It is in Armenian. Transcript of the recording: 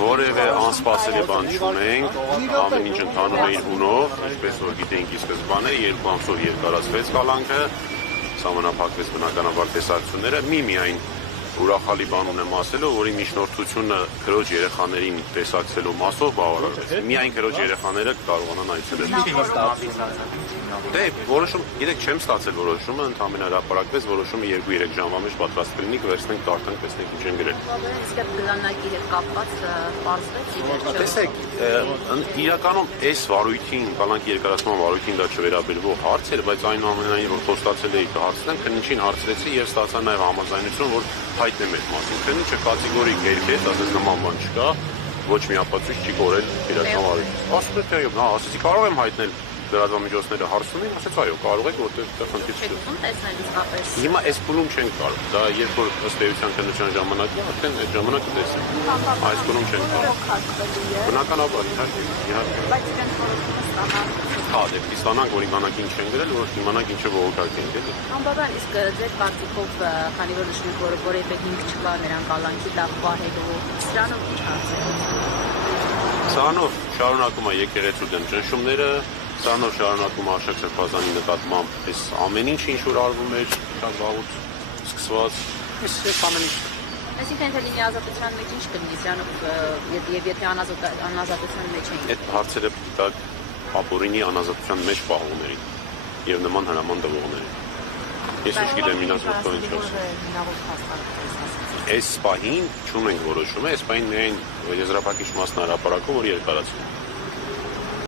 Որևէ անսպասելի բան չունենք, ամեն ինչ ընթանում է իր հունով, ինչպես որ գիտենք ի սկզբանե, 2 ամսով երկարացվեց կալանքը, սահմանափակվեց բնականաբար տեսակցությունները, միայն ուրախալի բան ունեմ ասելով, որի միջնորդությունը քրոջ երեխաներին տեսակցելու մասով բավարարվեց։ Միայն քրոջ երեխաները կարողանան այցելել։ Դե որոշում, գիտեք, չեմ ստացել որոշումը, ընդհանրապես հրապարակվեց որոշումը 2-3 ժամվա մեջ պատրաստ կլինի, կվերցնենք, կարդանք, տեսնենք ինչ են գրել։ Իսկ գլանագիր հետ կապված պարզվեց իվերջո։ Տեսեք, իրականում այս վարույթին, կալանքի երկարացման վարույթին դա չվերաբերվող հարց էր, բայց այնուամենայնիվ որ խոստացել էի կհարցնեմ, քննիչին հարցրեցի եւ ստացա նաեւ համաձայնություն, որ հայտնեմ այդ մասին։ Քննիչը կատեգորիկ երկեց, ասես նման բան չկա, ոչ մի ապացույց չի կորել իրական վարույթ։ Ասում է թե այո, նա ասեցի կարող եմ հայտնել լրատվամիջոցները հարցնում են, ասեց այո, կարող եք, որտեղ խնդիր չի։ Տեսնել իսկապես։ Հիմա այս փուլում չենք կարող։ Դա երբ որ ըստ էության քննության ժամանակը, արդեն այդ ժամանակը տեսնենք։ Այս փուլում չենք կարող։ Բնականաբար, իհարկե։ Բայց իրենք որոշումը ստանան։ Հա, դեպի ստանանք, որ իմանանք ինչ են գրել, որ իմանանք ինչը բողոքակ են գրել։ Անբավարար, իսկ ձեր կարծիքով, քանի որ նշում եք, որ որևէ հիմք չկա նրան կալանքի լավ պահելու, սրանով ինչ հարց է։ Սրանով շարունակում է եկեղեցու դեմ ճնշումները, սրանով շարունակում է Աշակ Սրբազանի նկատմամբ այս ամեն ինչ ինչ որ արվում էր, շատ վաղուց սկսված, այս ամեն ինչ։ Այսինքն թե լինի ազատության մեջ ինչ կլինի, սրանով եւ եթե անազատության մեջ էին։ Այդ հարցերը դիտակ ապօրինի անազատության մեջ պահողներին եւ նման հրաման տվողներին։ Ես ինչ գիտեմ ինձ որ ինչ ասեմ։ Այս պահին չունենք որոշում, այս պահին միայն եզրափակիչ մասն հրապարակում որ երկարացում։